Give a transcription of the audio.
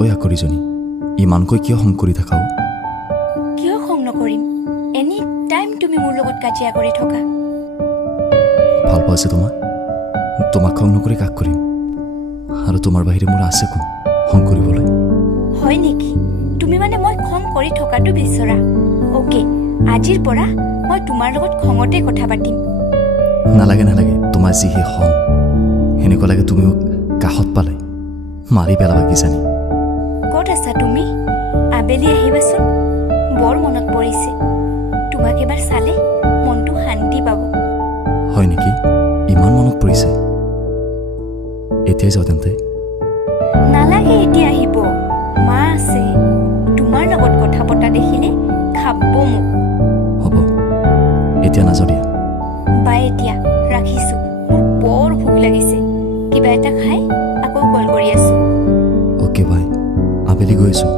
ঐ আকৰিজনী ইমানকৈ কিয় খং কৰি থাকা? কিয় খং নকৰিম? এনি টাইম তুমি মোৰ লগত কাজিয়া কৰি থকা। ভাল পোৱা যে তোমাক খং নকৰি কাক কৰিম? আৰু তোমাৰ বাহিৰে মোৰ আছে কোন খং কৰিবলৈ? হয় নেকি? তুমি মানে মই খং কৰি থকাটো বিচৰা? অ'কে, আজিৰ পৰা মই তোমাৰ লগত খঙতে কথা পাতিম। নালাগে তোমাৰ যিহে খং, সেনেকুৱা লাগে তুমি মোক কাষত পালে মাৰি পেলাবা কিজানি। ক'ত আছা তুমি? আবেলি আহিবাচোন, বৰ মনত পৰিছে। তোমাক এবাৰ চালে মনটো শান্তি পাব। হয় নেকি? ইমান মনত পৰিছে? এতিয়াই যাওঁ তেন্তে। নালাগে এতিয়া আহিব, মা আছে। তোমাৰ লগত কথা পতা দেখিলে খাব মোক। হ'ব, এতিয়া নাযাওঁ দিয়া। বাই, এতিয়া ৰাখিছো, মোৰ বৰ ভোক লাগিছে। কিবা এটা খাই আকৌ কল কৰি আছো। অ'কে বাই, আবেলি গৈ আছোঁ।